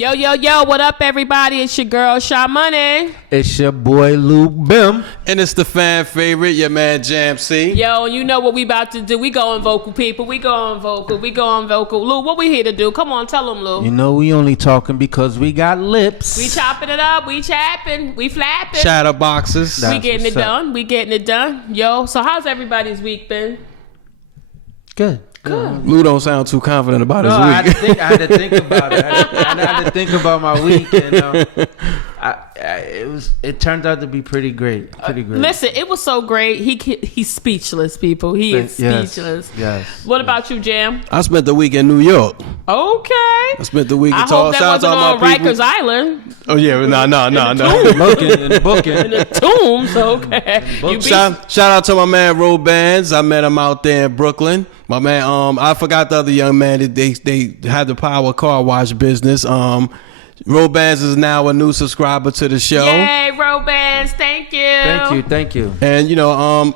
Yo, yo, yo, what up, everybody? It's your girl, Sha Money. It's your boy, Luke Bim. And it's the fan favorite, your man, Jam C. Yo, you know what we about to do. We going vocal, people. We going vocal. Lou, what we here to do? Come on, tell them, Lou. You know we only talking because we got lips. We chopping it up. We chapping. We flapping. Shadow boxes. We getting it done. Yo, so how's everybody's week been? Good. Lou don't sound too confident about his I week. had to think about it. I had to think about my week, and it turned out to be pretty great. Listen, it was so great. He's speechless, people. He is speechless. Yes. What about you, Jam? I spent the week in New York. Okay. I spent the week in I hope that wasn't on people. Rikers Island. Oh yeah, no. Booking. In the tombs, okay. Shout out to my man Ro Bands. I met him out there in Brooklyn. My man, I forgot the other young man that they had the power car wash business. Ro Bands is now a new subscriber to the show. Yay, Ro Bands, thank you. Thank you. And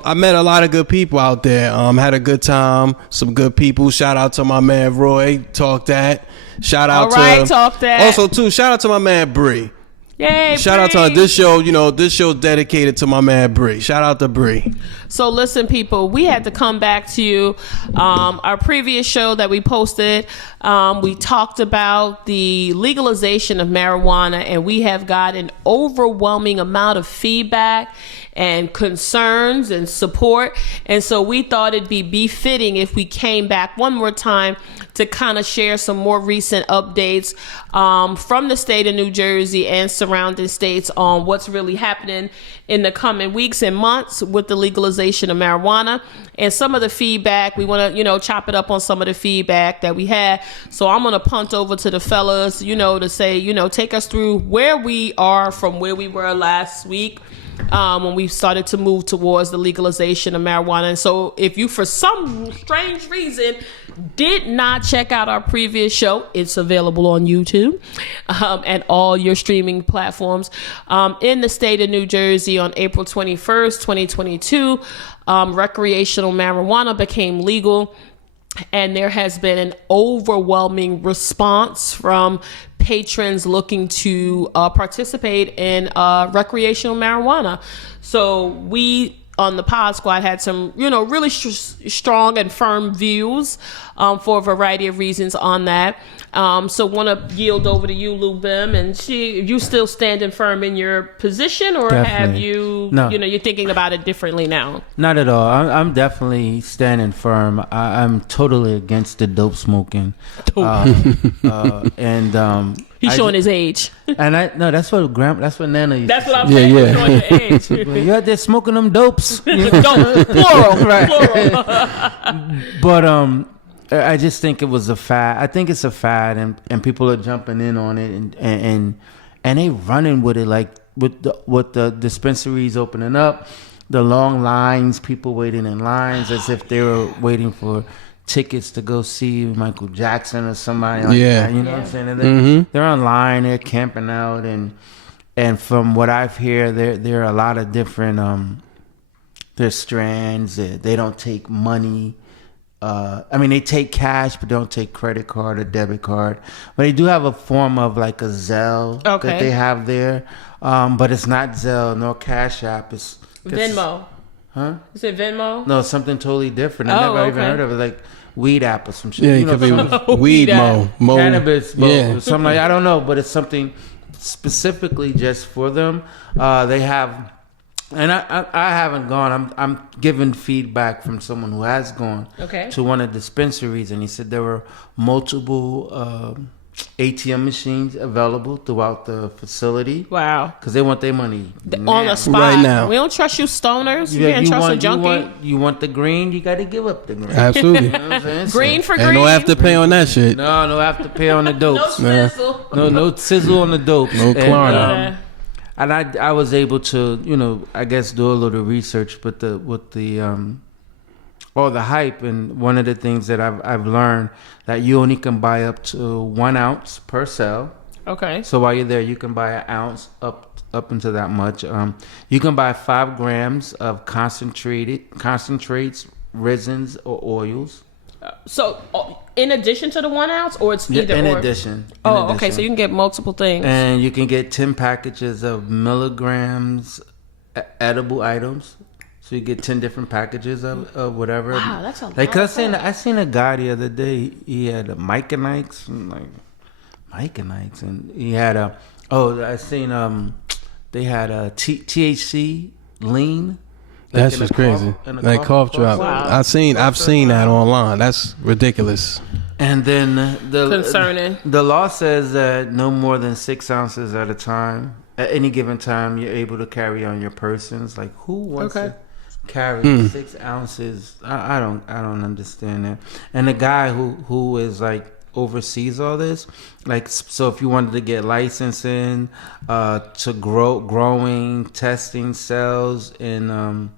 I met a lot of good people out there. Had a good time. Some good people. Shout out to my man Roy. Talk that. Shout out Talk that. Also too, shout out to my man Bree. Yay, Shout out to her. This show's dedicated to my man Bree. Shout out to Bree. So listen, people, we had to come back to you. Our previous show that we posted, we talked about the legalization of marijuana, and we have got an overwhelming amount of feedback and concerns and support. And so we thought it'd be befitting if we came back one more time to kind of share some more recent updates from the state of New Jersey and surrounding states on what's really happening in the coming weeks and months with the legalization of marijuana and some of the feedback. We want to, chop it up on some of the feedback that we had. So I'm going to punt over to the fellas, to say, take us through where we are from where we were last week. When we started to move towards the legalization of marijuana. And so if you, for some strange reason, did not check out our previous show, it's available on YouTube and all your streaming platforms. In the state of New Jersey on April 21st, 2022, recreational marijuana became legal. And there has been an overwhelming response from patrons looking to participate in recreational marijuana. So we on the Pod Squad had some, really strong and firm views for a variety of reasons on that. So want to yield over to you, Lou Bim, and you still standing firm in your position, or Definitely. have you, No. You're thinking about it differently now? Not at all. I'm definitely standing firm. I'm totally against the dope smoking. He's showing his age. And that's what Nana used That's to what I'm say. saying. Yeah. Showing your age. You out there smoking them dopes. Don't, plural, Right. plural. But I just think it was a fad. I think it's a fad, and people are jumping in on it, and they running with it, like with the dispensaries opening up, the long lines, people waiting in lines as if they were waiting for tickets to go see Michael Jackson or somebody like that. You know what I'm saying? And they're online, they're camping out, and from what I've heard, there are a lot of different there's strands. They don't take money. They take cash, but don't take credit card or debit card. But they do have a form of like a Zelle that they have there. But it's not Zelle nor Cash App. It's Venmo. Huh? Is it Venmo? No, something totally different. I never even heard of it. Like Weed App or some shit. Yeah, it could be Weed Mo. Cannabis Mo. Yeah. Or something like I don't know, but it's something specifically just for them. They have... And I haven't gone. I'm giving feedback from someone who has gone to one of the dispensaries, and he said there were multiple ATM machines available throughout the facility. Wow. Because they want their money on the spot. Right now. We don't trust you stoners. You can't trust a junkie. You want the green, you got to give up the green. Absolutely. You know what I'm saying? Green for green. And no have to pay on that shit. No have to pay on the dopes. No sizzle. No sizzle on the dopes. No Klarna. And I was able to, I guess do a little research with the hype. And one of the things that I've learned that you only can buy up to 1 ounce per cell. Okay. So while you're there, you can buy 1 ounce up into that much. You can buy 5 grams of concentrates, resins, or oils. So, in addition to the 1 ounce, or it's either in or? addition. Oh, okay. So you can get multiple things. And you can get 10 packages of milligrams edible items. So you get 10 different packages of whatever. Wow, that's a lot. Like, I seen a guy the other day. He had a Mike and Ike's, and he had I seen they had a THC lean. That's just crazy. Like cough drop. Wow. I've seen that online. That's ridiculous. And then Concerning. the law says that no more than 6 ounces at a time. At any given time, you're able to carry on your persons. Like, who wants to carry 6 ounces? I don't understand that. And the guy who is like oversees all this, like, so if you wanted to get licensing to growing, testing cells in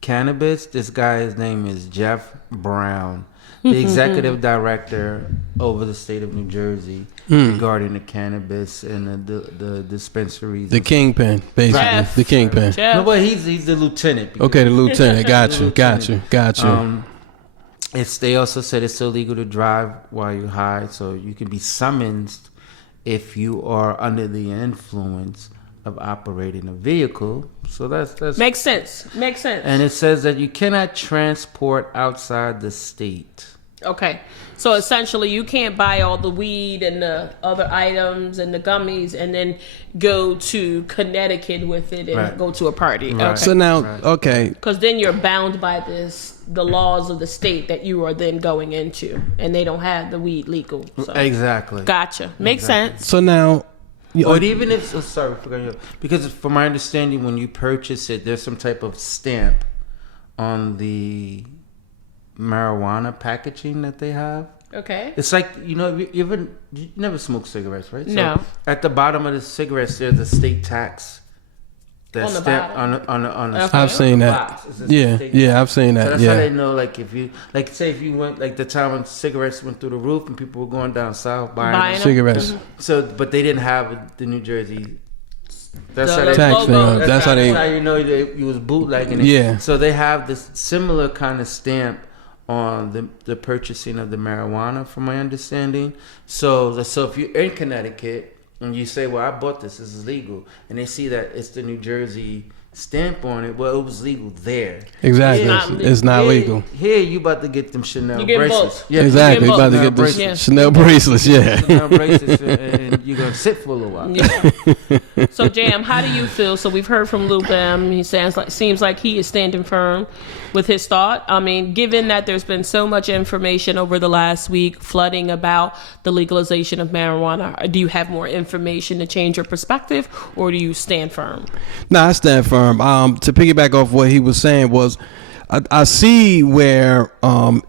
cannabis, this guy's name is Jeff Brown, the executive director over the state of New Jersey regarding the cannabis and the dispensaries. The kingpin, basically. Jeff. The kingpin. Jeff. No, but he's the lieutenant. Okay, the lieutenant. Got you. They also said it's illegal to drive while you're high, so you can be summoned if you are under the influence of operating a vehicle. So that's Makes sense. And it says that you cannot transport outside the state. Okay. So essentially, you can't buy all the weed and the other items and the gummies and then go to Connecticut with it and go to a party. Right. Okay. So now, okay. Because then you're bound by the laws of the state that you are then going into, and they don't have the weed legal. So. Exactly. Gotcha. Makes sense. So now, Or even if, because from my understanding, when you purchase it, there's some type of stamp on the marijuana packaging that they have. Okay. It's like, you never smoke cigarettes, right? No. So at the bottom of the cigarettes, there's a state tax. On the stamp bottom. on the I've seen that. Yeah, I've seen that. So that's yeah. how they know, like, if you, like, say if you went, like, the time when cigarettes went through the roof and people were going down south buying them. Cigarettes. So, but they didn't have the New Jersey. That's The how they tax thing. That's how they. you know you was bootlegging it. Yeah. So they have this similar kind of stamp on the purchasing of the marijuana, from my understanding. So if you're in Connecticut and you say, "Well, I bought this is legal," and they see that it's the New Jersey stamp on it, well, it was legal there. Exactly. It's not legal. Here, you about to get them Chanel You get bracelets. both. Yeah, Exactly. you You about to Chanel get the bracelets. Chanel bracelets. Yeah. Chanel bracelets, and you're gonna sit for a little while. Yeah. So, Jam, how do you feel? So we've heard from Lou Bem. He seems like he is standing firm with his thought. I mean, given that there's been so much information over the last week flooding about the legalization of marijuana, do you have more information to change your perspective, or do you stand firm? No, I stand firm. To piggyback off what he was saying was, I see where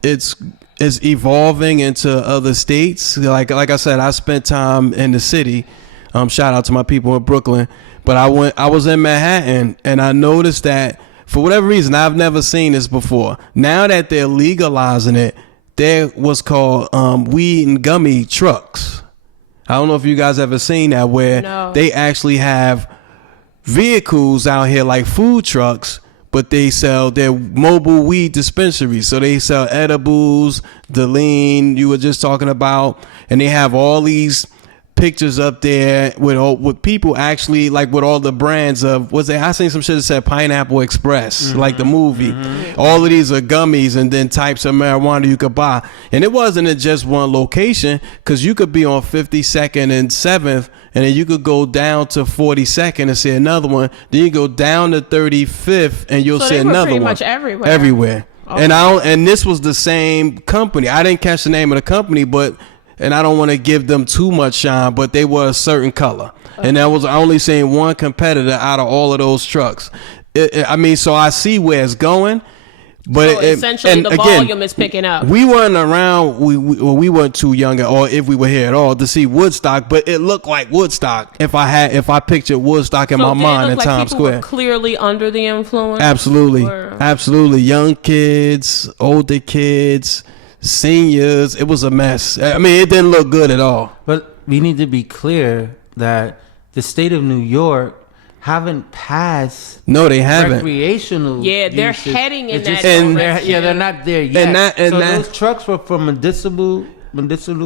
it's evolving into other states. Like I said, I spent time in the city. Shout out to my people in Brooklyn. But I was in Manhattan, and I noticed that for whatever reason, I've never seen this before. Now that they're legalizing it, there was called weed and gummy trucks. I don't know if you guys ever seen that, where they actually have vehicles out here like food trucks, but they sell their mobile weed dispensaries. So they sell edibles, the lean you were just talking about, and they have all these pictures up there with people actually, like, with all the brands of, I seen some shit that said Pineapple Express, like the movie. All of these are gummies and then types of marijuana you could buy. And it wasn't at just one location, because you could be on 52nd and 7th, and then you could go down to 42nd and see another one. Then you go down to 35th and you'll see another one. Much everywhere. Everywhere. Okay. And this was the same company. I didn't catch the name of the company, and I don't want to give them too much shine, but they were a certain color. Okay. And I was only seeing one competitor out of all of those trucks. So I see where it's going. But so essentially, the volume is picking up. We weren't around. We weren't too young, or if we were here at all, to see Woodstock. But it looked like Woodstock. If I pictured Woodstock in my mind in Times Square, were clearly under the influence. Absolutely. Young kids, older kids, seniors. It was a mess. I mean, it didn't look good at all. But we need to be clear that the state of New York haven't passed. No, they haven't. Recreational. Yeah, they're uses. heading in It's that and- direction. they're not there yet. And so that- those trucks were for medicinal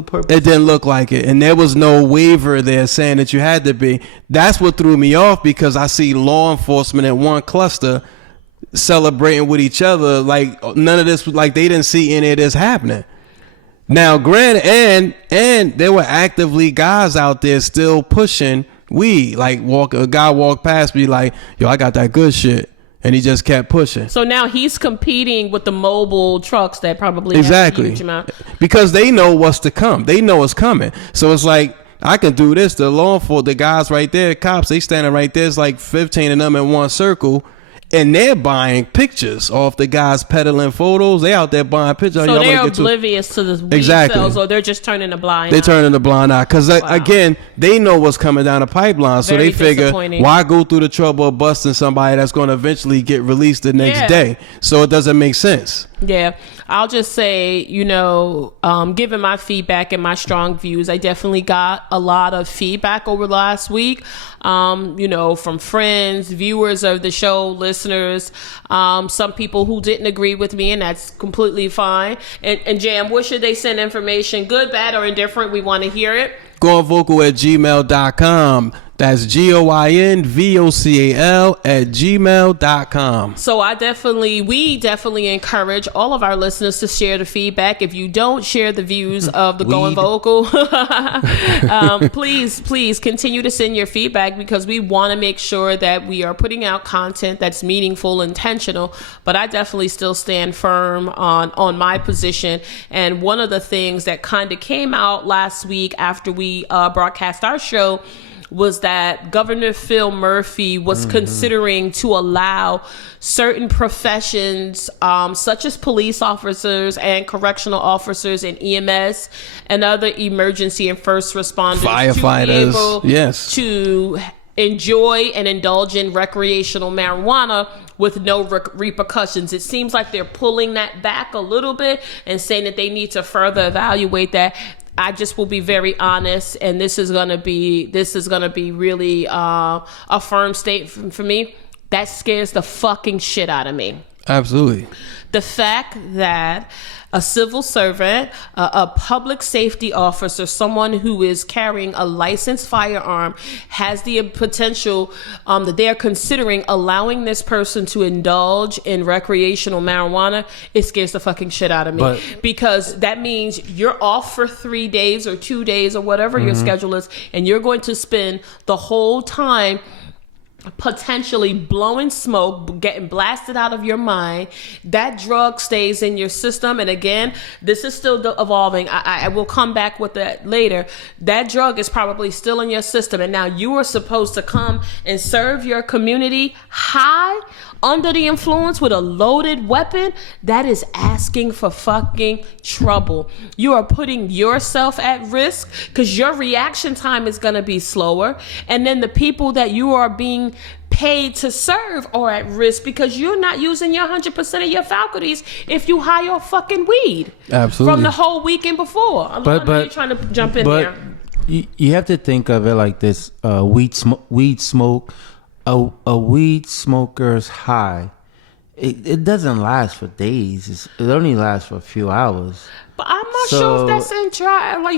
purposes. It didn't look like it, and there was no waiver there saying that you had to be. That's what threw me off, because I see law enforcement in one cluster celebrating with each other like none of this, like they didn't see any of this happening. Now, granted, and there were actively guys out there still pushing weed. Like a guy walked past me like, "Yo, I got that good shit," and he just kept pushing. So now he's competing with the mobile trucks that probably Exactly, have a huge amount. because they know what's to come. They know it's coming. So it's like, I can do this. The law enforcement, the guys right there, cops, they standing right there. It's like 15 of them in one circle. And they're buying pictures off the guys peddling photos. They out there buying pictures. So they're oblivious to the weed Exactly. sales, or they're just turning a blind They eye. turning the blind eye because again, they know what's coming down the pipeline, so Very they figure, disappointing. why go through the trouble of busting somebody that's going to eventually get released the next Yeah. day? So it doesn't make sense. Yeah, I'll just say, given my feedback and my strong views, I definitely got a lot of feedback over the last week, from friends, viewers of the show, listeners, some people who didn't agree with me, and that's completely fine. And Jam, where should they send information? Good, bad, or indifferent? We want to hear it. Goinvocal@gmail.com. That's GOINVOCAL@gmail.com. So we definitely encourage all of our listeners to share the feedback. If you don't share the views of the Going Vocal, please continue to send your feedback, because we want to make sure that we are putting out content that's meaningful, intentional. But I definitely still stand firm on my position. And one of the things that kind of came out last week after we broadcast our show was that Governor Phil Murphy was considering to allow certain professions, such as police officers and correctional officers and EMS and other emergency and first responders, Firefighters, to be able yes, to enjoy and indulge in recreational marijuana with no repercussions. It seems like they're pulling that back a little bit and saying that they need to further evaluate that. I just will be very honest, and this is gonna be really a firm statement for me. That scares the fucking shit out of me. Absolutely. The fact that a civil servant, a public safety officer, someone who is carrying a licensed firearm, has the potential that they are considering allowing this person to indulge in recreational marijuana, it scares the fucking shit out of me. Because that means you're off for 3 days or 2 days or whatever your schedule is, and you're going to spend the whole time potentially blowing smoke, getting blasted out of your mind. That drug stays in your system. And again, this is still evolving. I will come back with that later. That drug is probably still in your system. And now you are supposed to come and serve your community high under the influence with a loaded weapon. That is asking for fucking trouble. You are putting yourself at risk because your reaction time is going to be slower. And then the people that you are being paid to serve are at risk because you're not using your 100% of your faculties if you high off fucking weed. Absolutely. From the whole weekend before. I know you're trying to jump in there. You have to think of it like this: weed smoke. A weed smoker's high, it doesn't last for days. It only lasts for a few hours. But I'm not sure if that's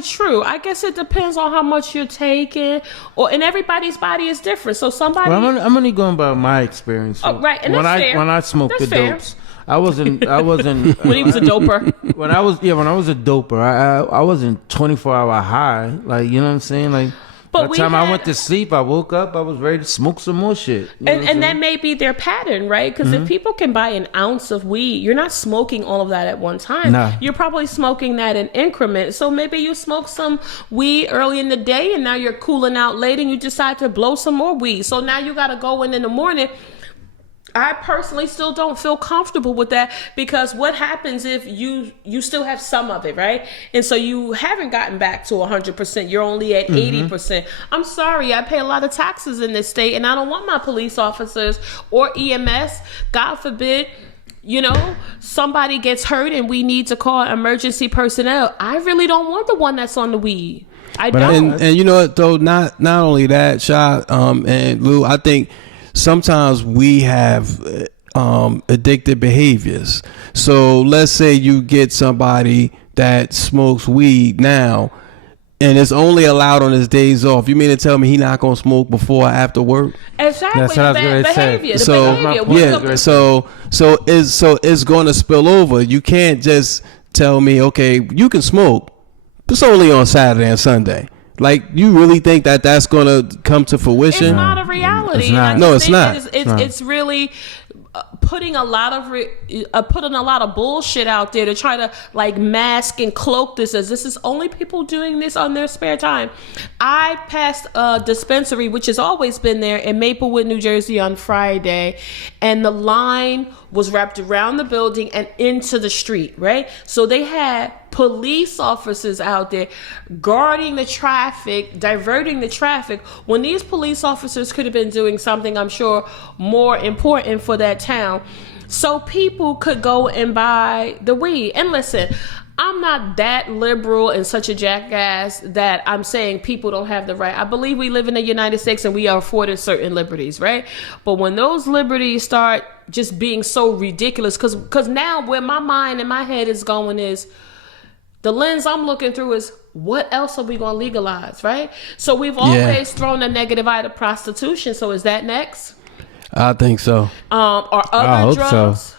true. I guess it depends on how much you're taking, and everybody's body is different. So somebody. Well, I'm only going by my experience. Oh, right, and when that's fair. When I smoked That's the fair. dopes, I wasn't. When he was a doper. When I was a doper, I wasn't 24-hour high. Like, you know what I'm saying? Like, by the time I went to sleep, I woke up, I was ready to smoke some more shit. And that may be their pattern, right? Because if people can buy an ounce of weed, you're not smoking all of that at one time. Nah. You're probably smoking that in increments. So maybe you smoke some weed early in the day and now you're cooling out late and you decide to blow some more weed. So now you got to go in the morning. I personally still don't feel comfortable with that because what happens if you still have some of it, right? And so you haven't gotten back to 100%. You're only at 80%. I'm sorry, I pay a lot of taxes in this state and I don't want my police officers or EMS, God forbid, somebody gets hurt and we need to call emergency personnel. I really don't want the one that's on the weed. I But don't. And you know what though, not only that, Sha, and Lou, I think sometimes we have addictive behaviors. So let's say you get somebody that smokes weed now, and it's only allowed on his days off. You mean to tell me he not gonna smoke before or after work? Exactly. That's what I was gonna say. Behavior. So Behavior. it's going to spill over. You can't just tell me, okay, you can smoke. It's only on Saturday and Sunday. Like, you really think that that's going to come to fruition? It's not a reality. It's not. And I No, just it's think not. It's really putting a lot of bullshit out there to try to like mask and cloak this as this is only people doing this on their spare time. I passed a dispensary, which has always been there in Maplewood, New Jersey on Friday, and the line was wrapped around the building and into the street, right? So they had police officers out there guarding the traffic, diverting the traffic, when these police officers could have been doing something, I'm sure, more important for that town. So people could go and buy the weed. And listen, I'm not that liberal and such a jackass that I'm saying people don't have the right. I believe we live in the United States and we are afforded certain liberties, right? But when those liberties start just being so ridiculous, because now where my mind and my head is going is, the lens I'm looking through is, what else are we going to legalize, right? So we've always thrown a negative eye to prostitution. So is that next? I think so. Or other drugs.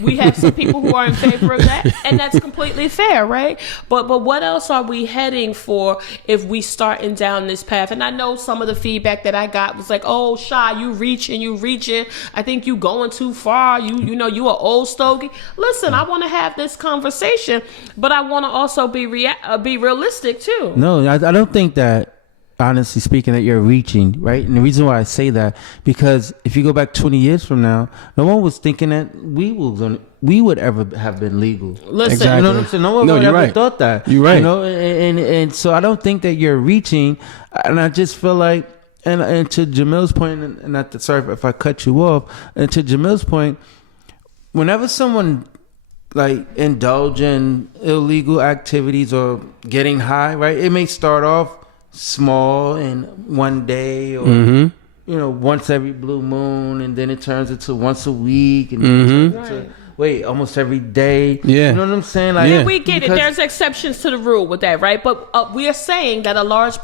We have some people who are in favor of that, and that's completely fair, right? But what else are we heading for if we starting down this path? And I know some of the feedback that I got was like, "Oh, Shy, you reaching. I think you going too far. You know you are old stogie." Listen, I want to have this conversation, but I want to also be realistic too. No, I don't think that, honestly speaking, that you're reaching, right? And the reason why I say that, because if you go back 20 years from now, no one was thinking that we would ever have been legal. Listen, Exactly. You know what I'm saying? No one would you're ever right. thought that. You're right. You know, and so I don't think that you're reaching. And I just feel like, and to Jamil's point, and not to, sorry if I cut you off, and to Jamil's point, whenever someone like indulge in illegal activities or getting high, right? It may start off small in one day or you know, once every blue moon, and then it turns into once a week, and then it turns into, almost every day. Yeah. You know what I'm saying? Like, we get it. There's exceptions to the rule with that, right? But we are saying that a large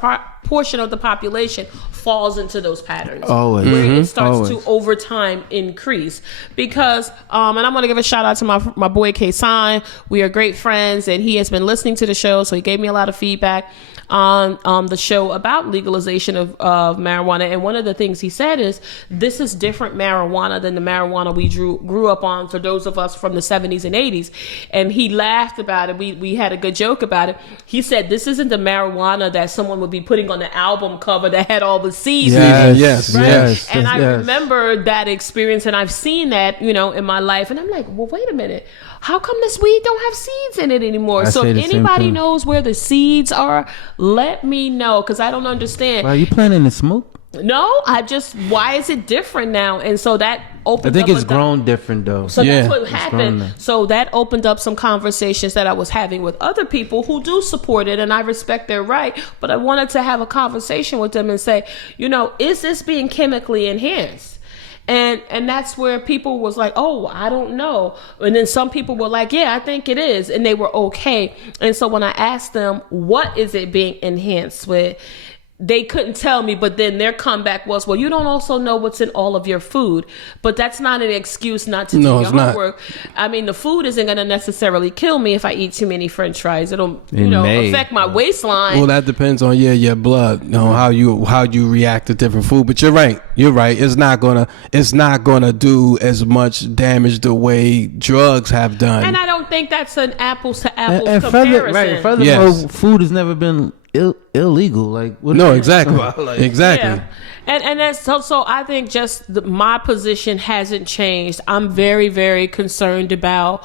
portion of the population falls into those patterns. Always. Where it starts Always. to over time increase. Because, and I'm going to give a shout out to my boy K-Sign. We are great friends, and he has been listening to the show, so he gave me a lot of feedback on the show about legalization of marijuana. And one of the things he said is, this is different marijuana than the marijuana we grew up on, for those of us from the 70s and 80s. And he laughed about it. We had a good joke about it. He said, this isn't the marijuana that someone would be putting on the album cover that had all the seeds in it. Yes. And I remember that experience, and I've seen that, you know, in my life. And I'm like, well, wait a minute. How come this weed don't have seeds in it anymore? So if anybody knows where the seeds are, let me know, because I don't understand. Are you planning to smoke? No, why is it different now? And so that opened I think up it's grown different though. So Yeah. that's what grown happened. now. So that opened up some conversations that I was having with other people who do support it, and I respect their right. But I wanted to have a conversation with them and say, you know, is this being chemically enhanced? And that's where people was like, oh, I don't know. And then some people were like, yeah, I think it is. And they were okay. And so when I asked them, what is it being enhanced with? They couldn't tell me, but then their comeback was, well, you don't also know what's in all of your food. But that's not an excuse not to do your homework. I mean, the food isn't going to necessarily kill me if I eat too many French fries. It'll, affect my waistline. Well, that depends on your blood, you know, how you react to different food. But you're right. It's not gonna do as much damage the way drugs have done. And I don't think that's an apples to apples And comparison. furthermore, food has never been illegal. Like, what no, are you exactly, talking about? Like, exactly. Yeah. And that's so I think just my position hasn't changed. I'm very, very concerned about,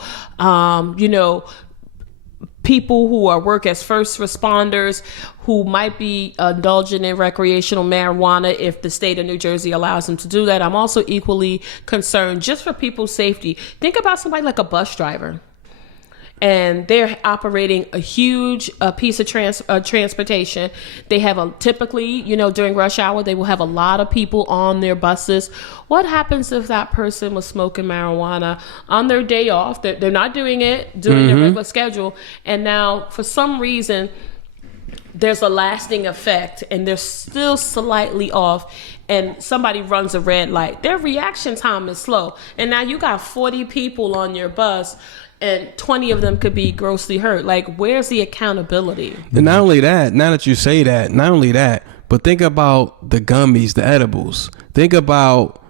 people who work as first responders who might be indulging in recreational marijuana if the state of New Jersey allows them to do that. I'm also equally concerned just for people's safety. Think about somebody like a bus driver. and they're operating a huge piece of transportation. They have typically, during rush hour, they will have a lot of people on their buses. What happens if that person was smoking marijuana on their day off? They're not doing it during their regular schedule, and now for some reason there's a lasting effect and they're still slightly off, and somebody runs a red light. Their reaction time is slow, and now you got 40 people on your bus and 20 of them could be grossly hurt. Like, where's the accountability? And not only that, now that you say that, but think about the gummies, the edibles. Think about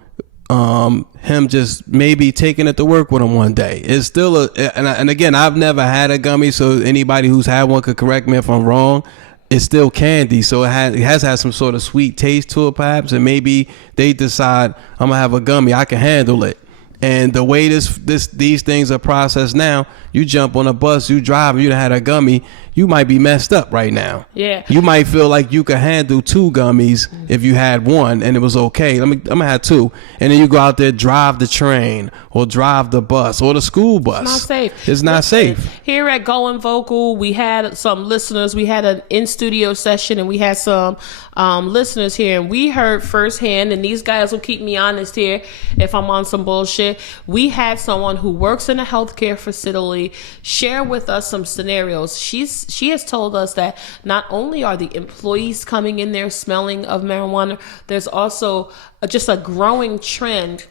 him just maybe taking it to work with him one day. It's still and again, I've never had a gummy, so anybody who's had one could correct me if I'm wrong. It's still candy, so it has had some sort of sweet taste to it perhaps, and maybe they decide, I'm gonna have a gummy, I can handle it. And the way these things are processed now, you jump on a bus, you drive, you done had a gummy, you might be messed up right now. Yeah. You might feel like you could handle 2 gummies if you had one and it was okay. I'm gonna have 2. And then you go out there, drive the train or drive the bus or the school bus. It's not safe. It's not safe. Here at Going Vocal, we had some listeners. We had an in-studio session and we had some listeners here, and we heard firsthand, and these guys will keep me honest here if I'm on some bullshit. We had someone who works in a healthcare facility share with us some scenarios. She has told us that not only are the employees coming in there smelling of marijuana, there's also just a growing trend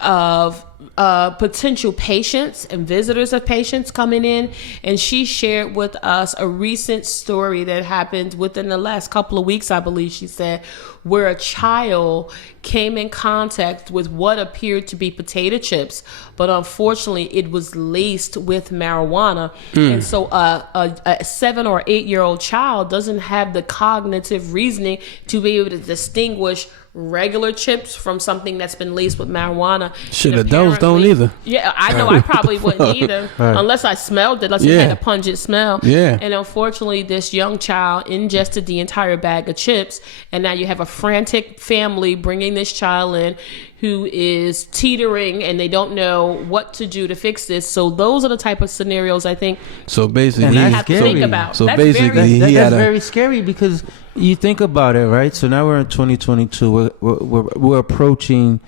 of potential patients and visitors of patients coming in. And she shared with us a recent story that happened within the last couple of weeks, I believe she said, where a child came in contact with what appeared to be potato chips, but unfortunately it was laced with marijuana. And so a 7 or 8 year old child doesn't have the cognitive reasoning to be able to distinguish regular chips from something that's been laced with marijuana. Shit, adults don't either. Yeah, I know. I probably wouldn't either, unless I smelled it, unless it had a pungent smell. Yeah. And unfortunately, this young child ingested the entire bag of chips, and now you have a frantic family bringing this child in who is teetering, and they don't know what to do to fix this. So those are the type of scenarios I think So basically, And you that's have to scary. think about. So That's basically, very, he That's had very scary, because you think about it, right? So now we're in 2022. We're approaching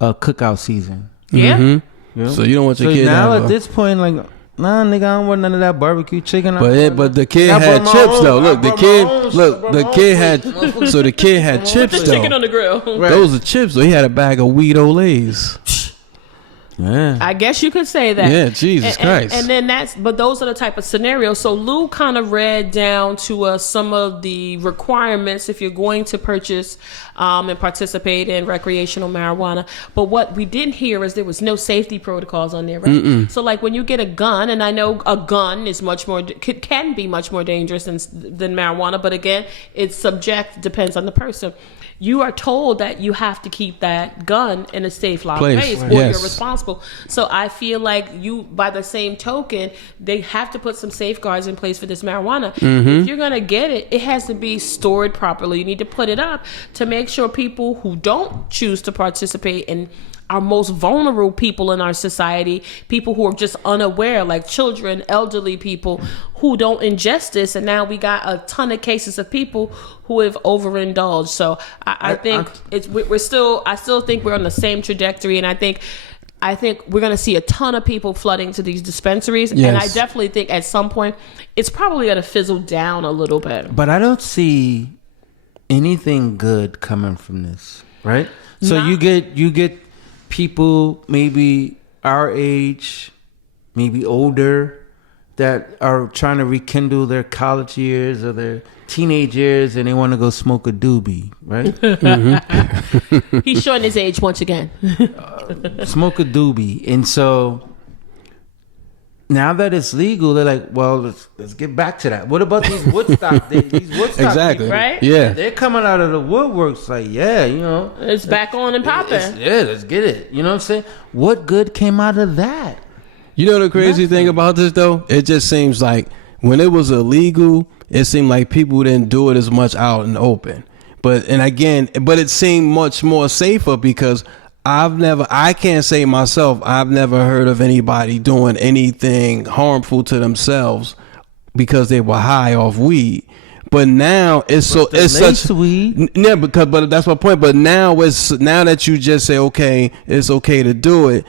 cookout season. yeah. You know? So you don't want your So kid now to have at this point, like, nah, nigga, I don't want none of that barbecue chicken. But the kid had chips though. Look, the kid had chips The chicken though. on the grill. Right. Those are chips though. He had a bag of wheat Olays. Yeah. I guess you could say that. Yeah, Jesus Christ. And then but those are the type of scenarios. So Lou kind of read down to us some of the requirements if you're going to purchase and participate in recreational marijuana. But what we didn't hear is there was no safety protocols on there, right? So like when you get a gun, and I know a gun is can be much more dangerous than marijuana, but again, it's depends on the person. You are told that you have to keep that gun in a safe, locked place, or Yes. you're responsible. So I feel like by the same token, they have to put some safeguards in place for this marijuana. If you're going to get it, it has to be stored properly. You need to put it up to make sure people who don't choose to participate in our most vulnerable people in our society, people who are just unaware, like children, elderly people who don't ingest this. And now we got a ton of cases of people who have overindulged. So I think I still think we're on the same trajectory. And I think we're going to see a ton of people flooding to these dispensaries. Yes. And I definitely think at some point it's probably going to fizzle down a little bit. But I don't see anything good coming from this, right? So you get people maybe our age, maybe older, that are trying to rekindle their college years or their teenage years, and they want to go smoke a doobie, right? He's showing his age once again. Smoke a doobie. And so now that it's legal, they're like, well, let's get back to that. What about these Woodstock days? These Woodstock Exactly. people, Right? Yeah. they're coming out of the woodworks like, yeah, you know. It's back on and popping. Let's get it. You know what I'm saying? What good came out of that? You know the crazy thing about this though? It just seems like when it was illegal, it seemed like people didn't do it as much out in the open. But it seemed much more safer because I can't say myself, I've never heard of anybody doing anything harmful to themselves because they were high off weed. But now it's such weed. Yeah, but that's my point. But now that you just say, okay, it's okay to do it,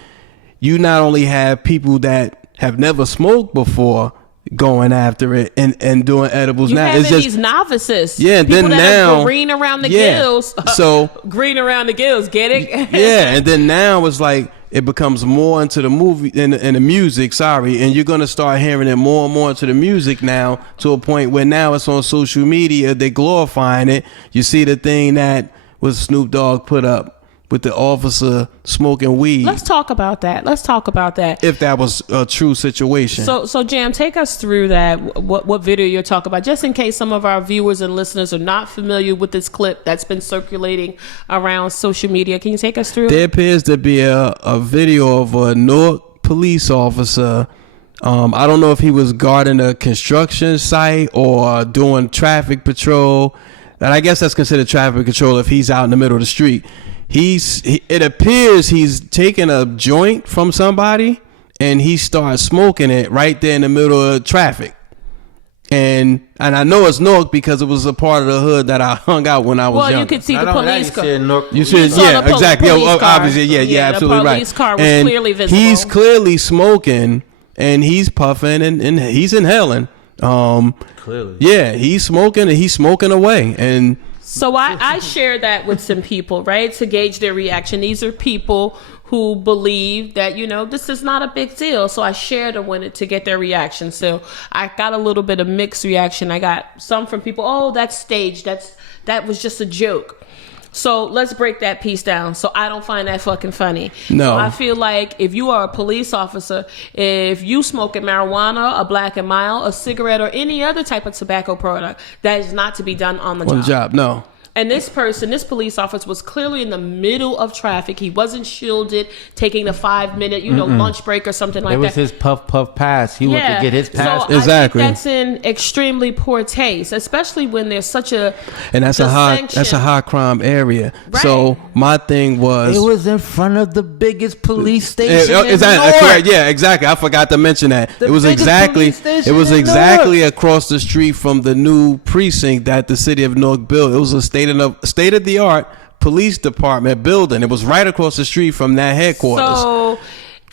you not only have people that have never smoked before going after it and doing edibles. You now having it's just these novices. Yeah, people then that now are green around the yeah, gills. So green around the gills, get it? Yeah, and then now it's like it becomes more into the movie and the music. Sorry, and you're gonna start hearing it more and more into the music now, to a point where now it's on social media. They're glorifying it. You see the thing that was Snoop Dogg put up with the officer smoking weed. Let's talk about that. If that was a true situation. So Jam, take us through that. What video you're talking about, just in case some of our viewers and listeners are not familiar with this clip that's been circulating around social media. Can you take us through? There appears to be a video of a Newark police officer. I don't know if he was guarding a construction site or doing traffic patrol. And I guess that's considered traffic control if he's out in the middle of the street. It appears he's taking a joint from somebody and he starts smoking it right there in the middle of traffic. And I know it's Newark because it was a part of the hood that I hung out when I was young. Well, you could see the police car. You should, yeah, exactly. Obviously, yeah, absolutely right. The police car was and clearly visible. He's clearly smoking and he's puffing and he's inhaling. Clearly. Yeah, he's smoking and he's smoking away. And so I shared that with some people, right, to gauge their reaction. These are people who believe that, this is not a big deal. So I shared them with it to get their reaction. So I got a little bit of mixed reaction. I got some from people, oh, that's staged. That was just a joke. So let's break that piece down. So I don't find that fucking funny. No. So I feel like if you are a police officer, if you smoking marijuana, a Black and Mild, a cigarette, or any other type of tobacco product, that is not to be done on the job. No. And this police officer was clearly in the middle of traffic. He wasn't shielded, taking the 5-minute, lunch break or something like that. It was his puff pass. He went to get his pass. So exactly. I think that's in extremely poor taste, especially when there's such a that's a high crime area. Right. So my thing was it was in front of the biggest police station. Exactly. Correct. Yeah, exactly. I forgot to mention that. It was exactly across the street from the new precinct that the city of Newark built. It was a state of the art police department building. It was right across the street from that headquarters. So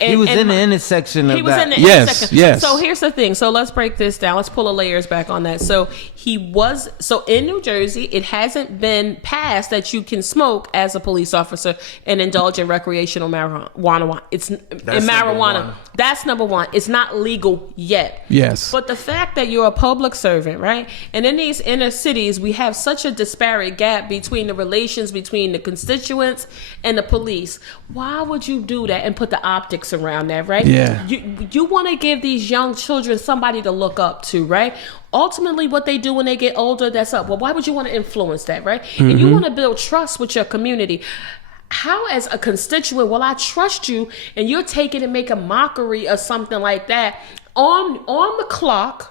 he was in the intersection of that. Yes. So here's the thing. So let's break this down. Let's pull the layers back on that. So in New Jersey, it hasn't been passed that you can smoke as a police officer and indulge in recreational marijuana. Marijuana. That's number one. It's not legal yet. Yes. But the fact that you're a public servant, right? And in these inner cities, we have such a disparate gap between the relations between the constituents and the police. Why would you do that and put the optics around that, right? Yeah. You want to give these young children somebody to look up to, right? Ultimately, what they do when they get older, that's up. Well, why would you want to influence that, right? Mm-hmm. And you want to build trust with your community. How, as a constituent, will I trust you and you're taking and make a mockery of something like that on the clock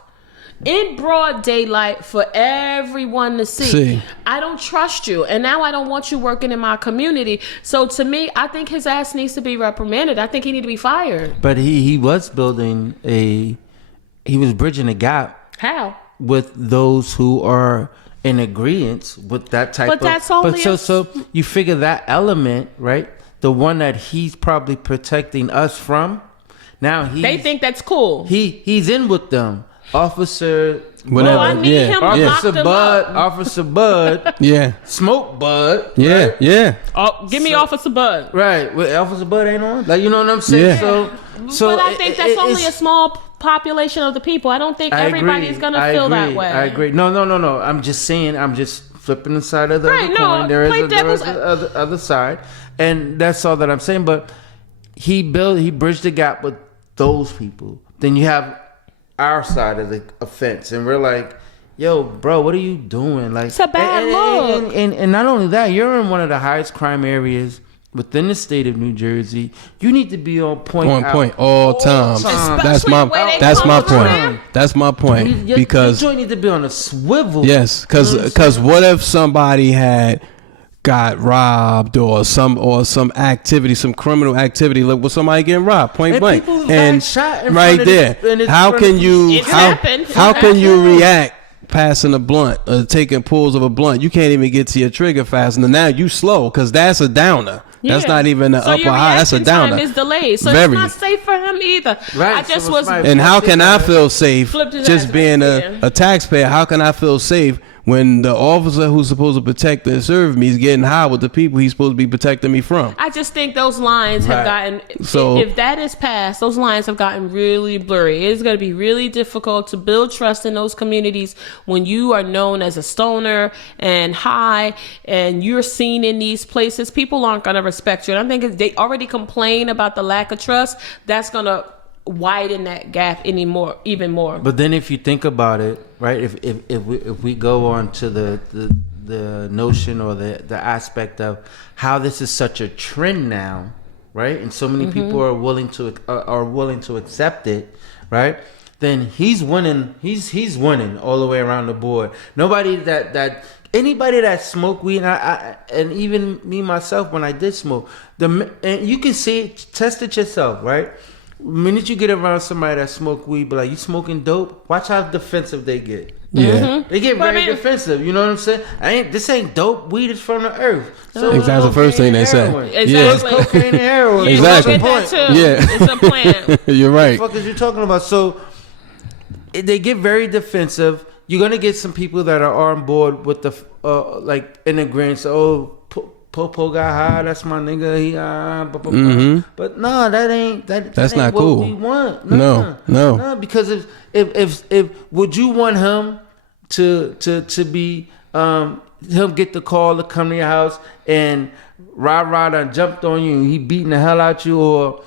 in broad daylight for everyone to see? I don't trust you, and now I don't want you working in my community. So to me, I think his ass needs to be reprimanded. I think he needs to be fired. But he was bridging a gap. How? With those who are in agreement with that type but that's only so you figure that element, right? The one that he's probably protecting us from. Now they think that's cool. He's in with them. Officer Whatever. I need him Officer Bud. Officer Bud. Yeah. Smoke Bud. Yeah. Right? Yeah. Oh, give me Officer Bud. Right. Well, Officer Bud ain't on. Like, you know what I'm saying? Yeah. So but I think that's only a small population of the people. I don't think everybody's going to feel that way. I agree. No. I'm just saying, I'm just flipping the side of the other coin. There is the other side. And that's all that I'm saying. But he bridged the gap with those people. Then you have our side of the offense, and we're like, yo, bro, what are you doing? Like, it's a bad look. And not only that, you're in one of the highest crime areas within the state of New Jersey. You need to be on point all time. That's my point. That's my point. Because your joint need to be on a swivel. Yes, because what if somebody had got robbed or some activity, some criminal activity, like with somebody getting robbed point blank, and shot in right front of there, how can you how can you react passing a blunt or taking pulls of a blunt? You can't even get to your trigger fast, and now you slow because that's a downer. Yeah. That's not even an so upper your high. That's a reaction time downer. is delayed, so Very. it's not safe for him either. Right, I just so was. it's And how can I feel safe Flipped his just ass being right a taxpayer? How can I feel safe when the officer who's supposed to protect and serve me is getting high with the people he's supposed to be protecting me from? I just think those lines have gotten. So- if that is passed, those lines have gotten really blurry. It's going to be really difficult to build trust in those communities when you are known as a stoner and high, and you're seen in these places. People aren't going to respect you. And I think if they already complain about the lack of trust, that's going to widen that gap even more. But then, if you think about it, right? If we go on to the notion or the aspect of how this is such a trend now, right? And so many people are willing to accept it, right? Then he's winning. He's winning all the way around the board. Nobody anybody that smoke weed, and even me myself when I did smoke, and you can see it, test it yourself, right? The minute you get around somebody that smoke weed, but like, you smoking dope, watch how defensive they get. Yeah. They get very defensive. You know what I'm saying? This ain't dope. Weed is from the earth. So Exactly the first thing they say. Exactly. Yeah. It's cocaine and heroin. Yeah, Exactly. look at that too. Yeah. It's a plan. You're right. What the fuck is you talking about? So they get very defensive. You're gonna get some people that are on board with the like immigrants. Oh, Popo got high. That's my nigga. He But no, that ain't That's ain't not what cool. we want. No. Because if would you want him to be him get the call to come to your house and rah done jumped on you and he beating the hell out you, or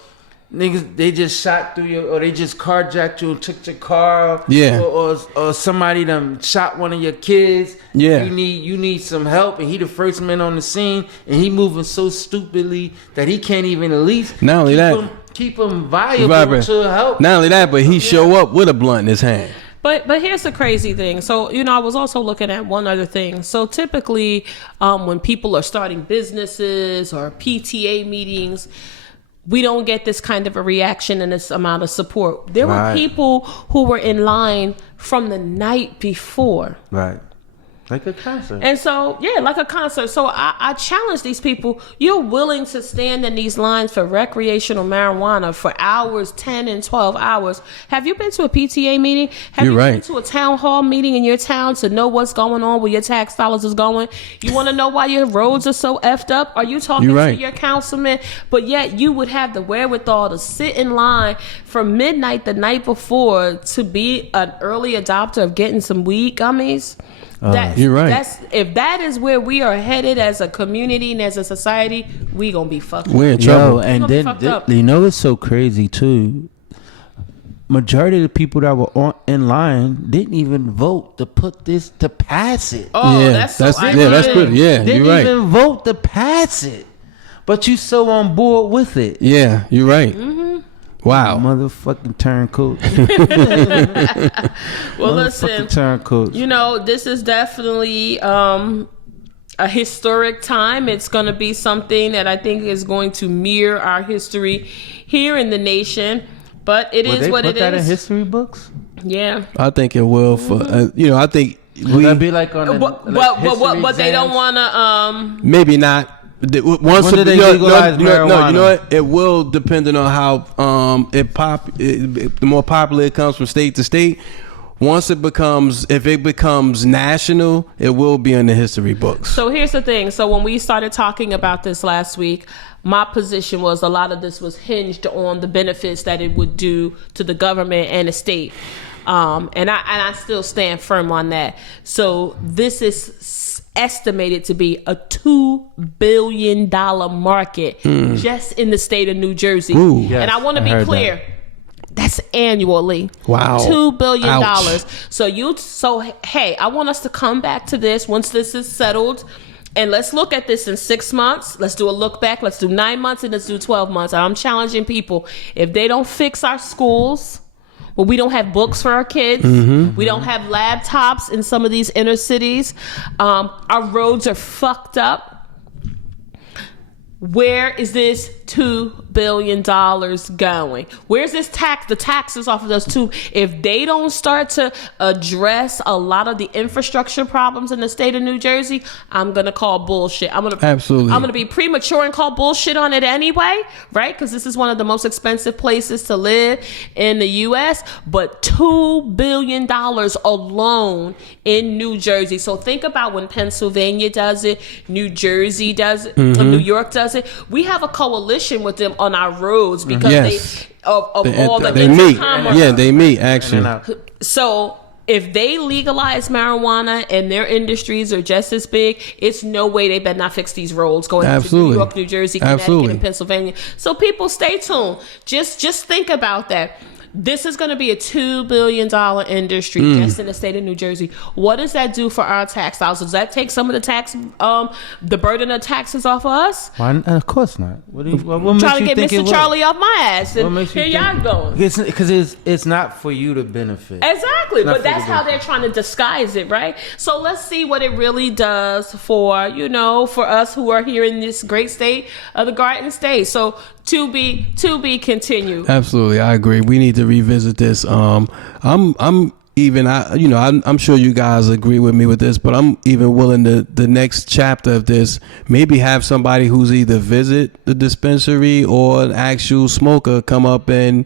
niggas they just shot through you, or they just carjacked you and took your car, or somebody done shot one of your kids. Yeah, you need some help, and he the first man on the scene, and he moving so stupidly that he can't even at least not only keep him viable to help. Not only that, but he show up with a blunt in his hand. But here's the crazy thing. So, I was also looking at one other thing. So typically when people are starting businesses or PTA meetings, we don't get this kind of a reaction and this amount of support. There were people who were in line from the night before. Right. Like a concert. And so, like a concert. So I challenge these people. You're willing to stand in these lines for recreational marijuana for hours, 10 and 12 hours. Have you been to a PTA meeting? Have you been to a town hall meeting in your town to know what's going on, where your tax dollars is going? You want to know why your roads are so effed up? Are you talking to your councilman? But yet you would have the wherewithal to sit in line from midnight the night before to be an early adopter of getting some weed gummies? You're right. If that is where we are headed as a community and as a society, we gonna be fucked. We're in trouble. And then it's so crazy too. Majority of the people that were in line didn't even vote to pass it. Oh, yeah, that's good. Yeah, didn't you're right. even vote to pass it, but you so on board with it. Yeah, you're right. Wow. Motherfucking turncoat. Well, listen, turncoats. This is definitely a historic time. It's going to be something that I think is going to mirror our history here in the nation. But it is what it is. Put that in history books? Yeah. I think it will. I think would that be like on but they don't want to. Maybe not. Once when do they legalize marijuana? You know what? It will depend on how the more popular it comes from state to state. If it becomes national, it will be in the history books. So here's the thing. So when we started talking about this last week, my position was a lot of this was hinged on the benefits that it would do to the government and the state. And I still stand firm on that. So this is estimated to be a $2 billion market just in the state of New Jersey. Ooh. Yes, and I want to be clear. That's annually. Wow. $2 billion. Ouch. So hey, I want us to come back to this once this is settled. And let's look at this in 6 months. Let's do a look back. Let's do 9 months and let's do 12 months. And I'm challenging people. If they don't fix our schools, well, we don't have books for our kids. We don't have laptops in some of these inner cities. Our roads are fucked up. where is this $2 billion going? Where's this tax? The taxes off of those two. If they don't start to address a lot of the infrastructure problems in the state of New Jersey, I'm gonna call bullshit. I'm gonna be premature and call bullshit on it anyway, right? Because this is one of the most expensive places to live in the U.S. But $2 billion alone in New Jersey. So think about when Pennsylvania does it, New Jersey does it, New York does it. We have a coalition with them on our roads because they meet. Yeah, they meet actually. So if they legalize marijuana and their industries are just as big, it's no way they better not fix these roads going to New York, New Jersey, Connecticut, and Pennsylvania. So people, stay tuned. Just think about that. This is going to be a $2 billion industry just in the state of New Jersey. What does that do for our tax dollars? Does that take some of the burden of taxes off of us? Why, of course not. What trying to get Mr. Charlie off my ass. And here y'all going. Because it's not for you to benefit. Exactly. But that's how they're trying to disguise it, right? So let's see what it really does for us who are here in this great state of the Garden State. So to be continued. Absolutely, I agree. We need to revisit this. I'm sure you guys agree with me with this, but I'm even willing to the next chapter of this maybe have somebody who's either visit the dispensary or an actual smoker come up and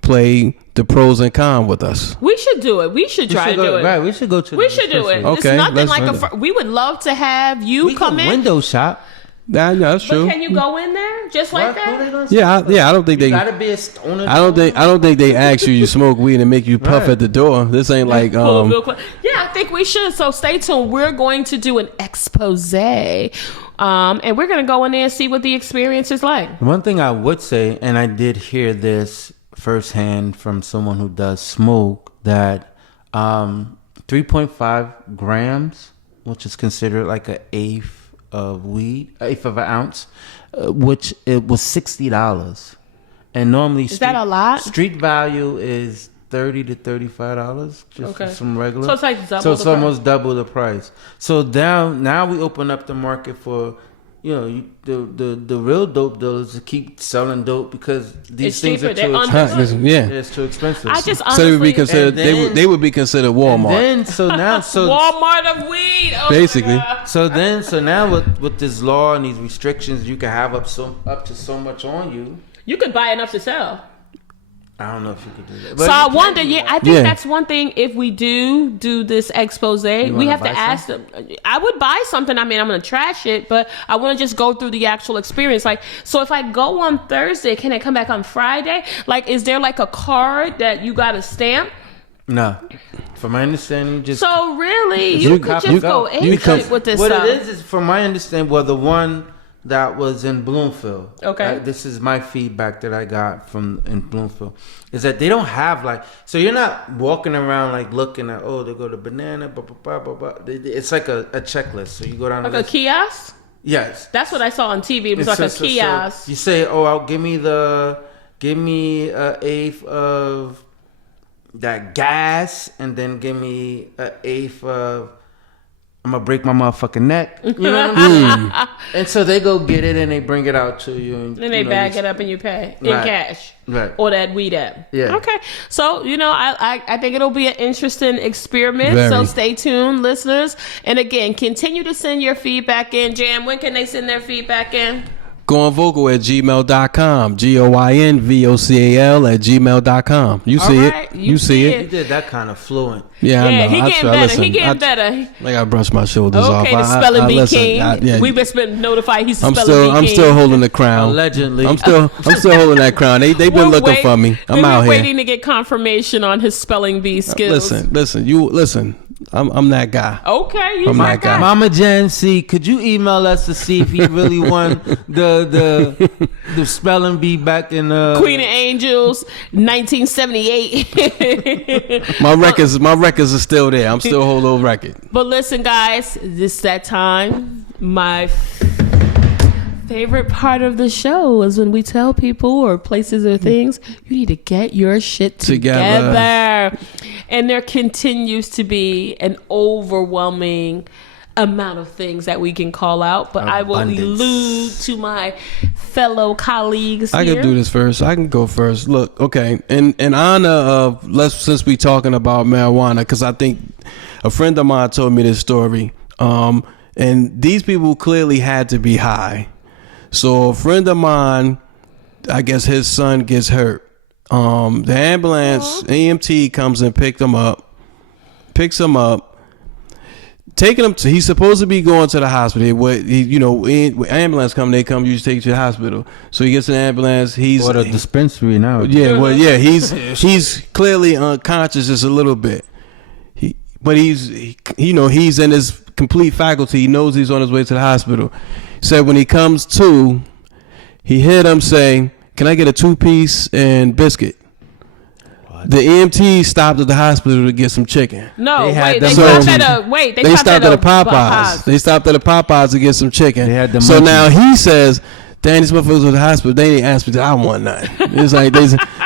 play the pros and cons with us. We should do it. We should try to do it. Right, we should go to. We should do it. Okay, it's nothing like we would love to have you come in. Window shop. Yeah, that's true. But can you go in there just like that? Yeah, I don't think they. Gotta be a stoner. I don't think they ask you smoke weed and make you puff at the door. This ain't like Yeah, I think we should. So stay tuned. We're going to do an expose, and we're going to go in there and see what the experience is like. One thing I would say, and I did hear this firsthand from someone who does smoke, that 3.5 grams, which is considered like an eighth of an ounce, which it was $60, and normally is that a lot? Street value is $30 to $35 just for some regular. So it's like double. So it's almost double the price. So now we open up the market for the real dope dealers to keep selling dope because these things are too expensive. It's too expensive. I just honestly, so they would be considered. They would be considered Walmart. And then Walmart of weed. Oh basically. So now with this law and these restrictions, you can have up to so much on you. You could buy enough to sell. I don't know if you could do that. So I wonder, I think that's one thing. If we do this expose, we have to ask them. I would buy something. I mean, I'm going to trash it, but I want to just go through the actual experience. Like, so if I go on Thursday, can I come back on Friday? Like, is there like a card that you got to stamp? No. From my understanding, So really, you could just go ape with this stuff. What it is from my understanding, the one that was in Bloomfield. Okay. This is my feedback that I got in Bloomfield. Is that they don't have so you're not walking around looking at, they go to banana, blah, blah, blah, blah, blah. It's like a checklist. So you go down a kiosk? Yes. That's what I saw on TV. It was a kiosk. So you say, give me an eighth of that gas, and then give me an eighth of, I'm gonna break my motherfucking neck. You know what I mean? And so they go get it and they bring it out to you. And they bag it up and you pay in cash. Right. Or that weed app. Yeah. Okay. So, I think it'll be an interesting experiment. So stay tuned, listeners. And again, continue to send your feedback in. Jam, when can they send their feedback in? goinvocal@gmail.com. GOINVOCAL@gmail.com. You see it. You see it. You did that kind of fluent. Yeah, I know. He getting better. He getting better. Like I brushed my shoulders off. Okay, the spelling bee king. We've been notified he's the spelling bee king. I'm still holding the crown. Allegedly. I'm still holding that crown. They've been looking for me. I'm out here. Waiting to get confirmation on his spelling bee skills. Listen. I'm that guy. Okay, you're that guy. Mama Jen C, could you email us to see if he really won the spelling bee back in Queen of Angels 1978. My records are still there. I'm still holding old record. But listen, guys, this that time. My favorite part of the show is when we tell people or places or things, you need to get your shit together. And there continues to be an overwhelming amount of things that we can call out, but I will allude to my fellow colleagues I here. can do this first. I can go first. Look, okay. In honor of, since we talking about marijuana, because I think a friend of mine told me this story. And these people clearly had to be high. So a friend of mine, I guess his son gets hurt. The ambulance, EMT comes and picks him up, taking him to, he's supposed to be going to the hospital. When ambulance come, they come, you just take you to the hospital. So he gets an ambulance. He's Or the dispensary now. He's clearly unconscious just a little bit. But he's in his complete faculty. He knows he's on his way to the hospital. Said when he comes to, he heard him say, "Can I get a 2-piece and biscuit?" What? The EMT stopped at the hospital to get some chicken. No, They had wait, they them- stopped at a wait. They stopped at a Popeyes. They stopped at a Popeyes to get some chicken. They had the so munchies. now he says, "Dang, these motherfuckers at the hospital. They didn't ask me. I want nothing." It's like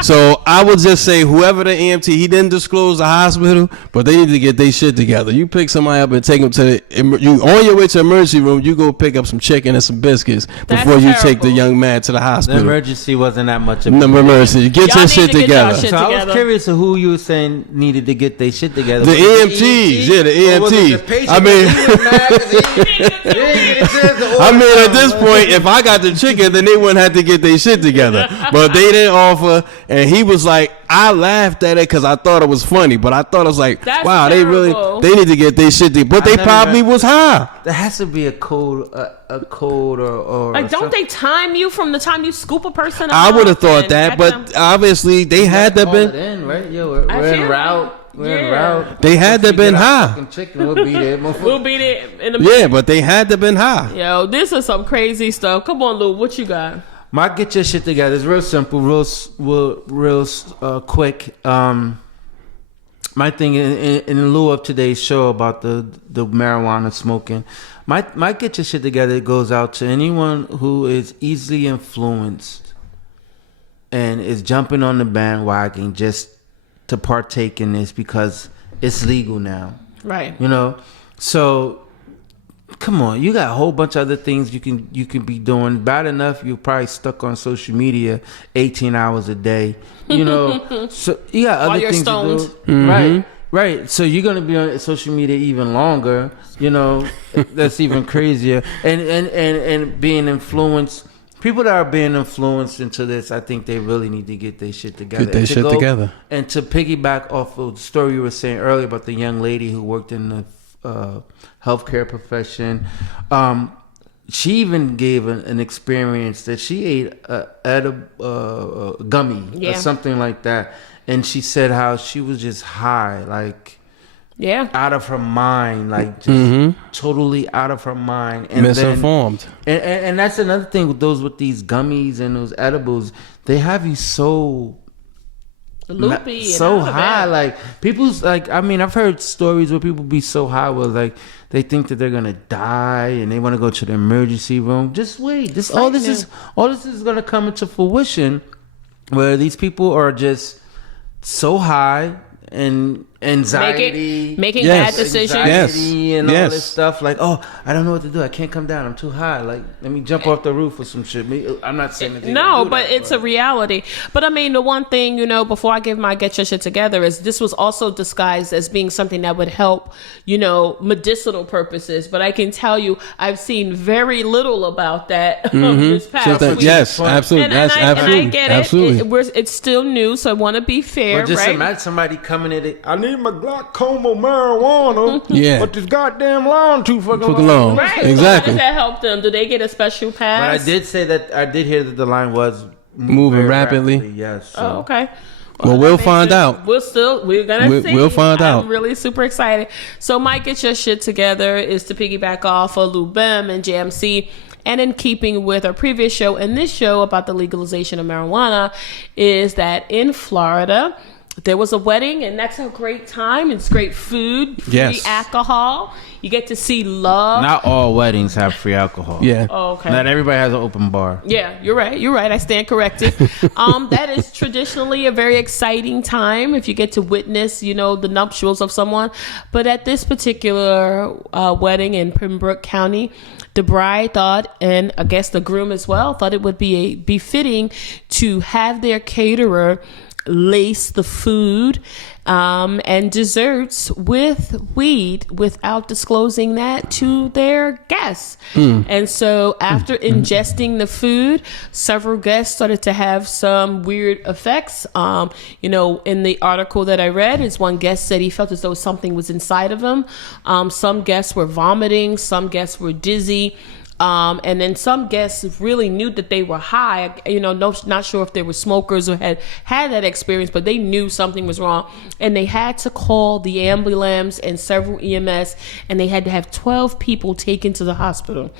so I would just say, whoever the EMT, he didn't disclose the hospital, but they need to get their shit together. You pick somebody up and take them to you on your way to the emergency room. You go pick up some chicken and some biscuits before you take the young man to the The hospital. emergency wasn't that much of No emergency. Get Y'all your need shit to get y'all together. shit So I was together. curious of who you were saying needed to get their shit together. The Was it EMTs, yeah, the Or was it the EMTs. patient? I mean, He was mad 'cause he didn't get his chance to I order mean, at this something. point, if I got the chicken, then they wouldn't have to get their shit together. But they didn't offer, and he was like, I laughed at it because I thought it was funny, but I thought it was like, That's wow, terrible. they need to get their shit together. But they never probably met- was high. There has to be a code or Like, don't they time you from the time you scoop a person? I would have up thought and that, get but them- obviously they had to Call it been. in, right? Yo, we're I in feel route. like- We're in yeah. route. They had to Once we been get our high. fucking chicken, we'll be there. we'll beat it in the Yeah, but they had to been high. Yo, this is some crazy stuff. Come on, Lou, what you got? My get your shit together. It's real simple, real quick. My thing in lieu of today's show about the marijuana smoking, my get your shit together goes out to anyone who is easily influenced and is jumping on the bandwagon just to partake in this because it's legal now. Right. You know, so come on, you got a whole bunch of other things you can be doing. Bad enough, you're probably stuck on social media 18 hours a day. You know, so you got other While you're things stoned. to do. Right. So you're gonna be on social media even longer. You know, that's even crazier. And being influenced. People that are being influenced into this, I think they really need to get their shit together. Get their And to shit together. And to piggyback off of the story you were saying earlier about the young lady who worked in the healthcare profession, she even gave an experience that she ate a gummy or something like that, and she said how she was just high, like out of her mind, like just totally out of her mind, and Misinformed. And that's another thing with these gummies and those edibles, they have you so Loopy, so and high. Like people's like, I mean, I've heard stories where people be so high where like they think that they're gonna die and they want to go to the emergency room. Just wait. All this is gonna come into fruition where these people are just so high and anxiety, making bad decisions. anxiety and all Yes. this stuff. Like, oh, I don't know what to do. I can't come down. I'm too high. Like, let me jump off the roof or some shit. I'm not saying that they No, don't do but that, it's a reality. But I mean, the one thing, before I give my get your shit together, is this was also disguised as being something that would help, medicinal purposes. But I can tell you, I've seen very little about that this past week. Yes, absolutely. And That's I absolutely. get Absolutely. It's still new, so I want to be fair, But just right? imagine somebody coming in it. I need my glaucoma marijuana. Yeah. But this goddamn line too fucking Fucking long. long. Right. Exactly. So how does that help them? Do they get a special pass? But I did say that I did hear that the line was Moving very rapidly. Yes. So. Oh, okay. Well, we'll find out. We're gonna see. We'll find out. I'm really super excited. So, Mike, get your shit together is to piggyback off of Lou Bem and JMC. And in keeping with our previous show and this show about the legalization of marijuana, is that in Florida, there was a wedding, and that's a great time. It's great food, free Yes. alcohol. You get to see love. Not all weddings have free alcohol. Yeah. Oh, okay. Not everybody has an open bar. Yeah, you're right. You're right. I stand corrected. That is traditionally a very exciting time if you get to witness, the nuptials of someone. But at this particular wedding in Pembroke County, the bride thought, and I guess the groom as well, thought it would be befitting to have their caterer lace the food and desserts with weed without disclosing that to their guests. And so after ingesting the food, several guests started to have some weird effects. In the article that I read, is one guest said he felt as though something was inside of him. Some guests were vomiting, some guests were dizzy. And then some guests really knew that they were high, not sure if they were smokers or had that experience, but they knew something was wrong. And they had to call the ambulance and several EMS, and they had to have 12 people taken to the hospital.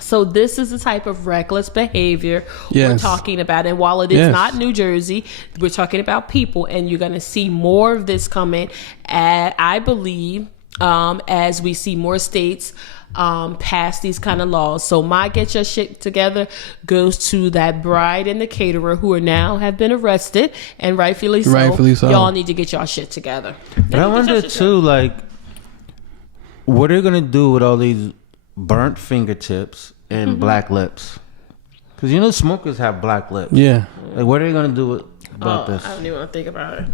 So this is the type of reckless behavior we're talking about. And while it is not New Jersey, we're talking about people, and you're going to see more of this coming, I believe, as we see more states pass these kind of laws. So my get your shit together goes to that bride and the caterer who have been arrested, and rightfully so. Y'all need to get y'all shit together. But I wonder too, like, what are they gonna do with all these burnt fingertips and black lips? Because smokers have black lips. Yeah. Like, what are they gonna do about this? I don't even want to think about it.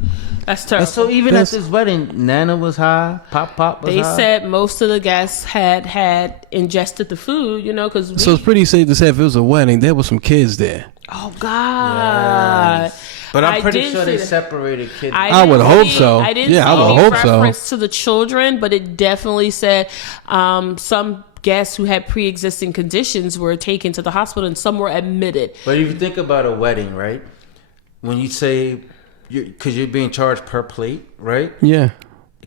That's terrible. And so even at this wedding, Nana was high, Pop was they high. said most of the guests had ingested the food, because So it's pretty safe to say if it was a wedding, there were some kids there. Oh God! Yes. But I'm pretty didn't sure see they that. separated kids. I would hope so. I didn't Yeah, see I would any hope so. reference to the children, but it definitely said some guests who had pre-existing conditions were taken to the hospital, and some were admitted. But if you think about a wedding, right? When you say, because you're being charged per plate, right? Yeah.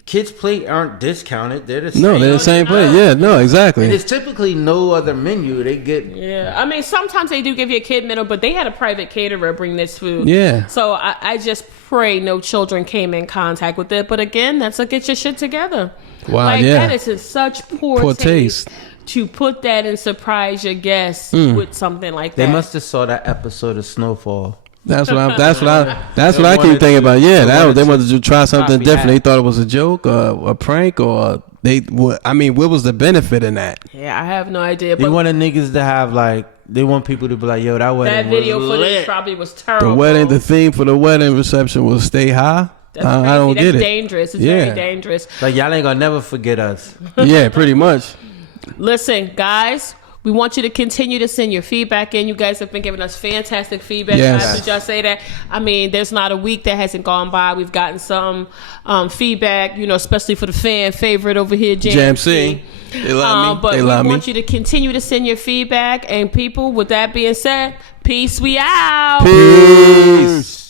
Kids' plate aren't discounted. They're the same. No, they're the same plate. Yeah, no, exactly. And it's typically no other menu. They get. Yeah, I mean, sometimes they do give you a kid menu, but they had a private caterer bring this food. Yeah. So I just pray no children came in contact with it. But again, that's a get your shit together. Wow, like, yeah. that is in such poor taste to put that and surprise your guests with something like that. They must have saw that episode of Snowfall. That's what I keep thinking about. Yeah, they wanted to try something different. They thought it was a joke, a prank, or what was the benefit in that? Yeah, I have no idea. They But wanted niggas to have they want people to be like, yo, that wedding that video was footage lit. probably was terrible. The theme for the wedding reception was "Stay High." That's I don't crazy. get That's it. dangerous. It's very dangerous. Like, y'all ain't gonna never forget us. Yeah, pretty much. Listen, guys, we want you to continue to send your feedback in. You guys have been giving us fantastic feedback. Yes. How did y'all say that? I mean, there's not a week that hasn't gone by. We've gotten some feedback, especially for the fan favorite over here, JMC. They love me. But They we love want me. you to continue to send your feedback. And people, with that being said, peace, we out. Peace.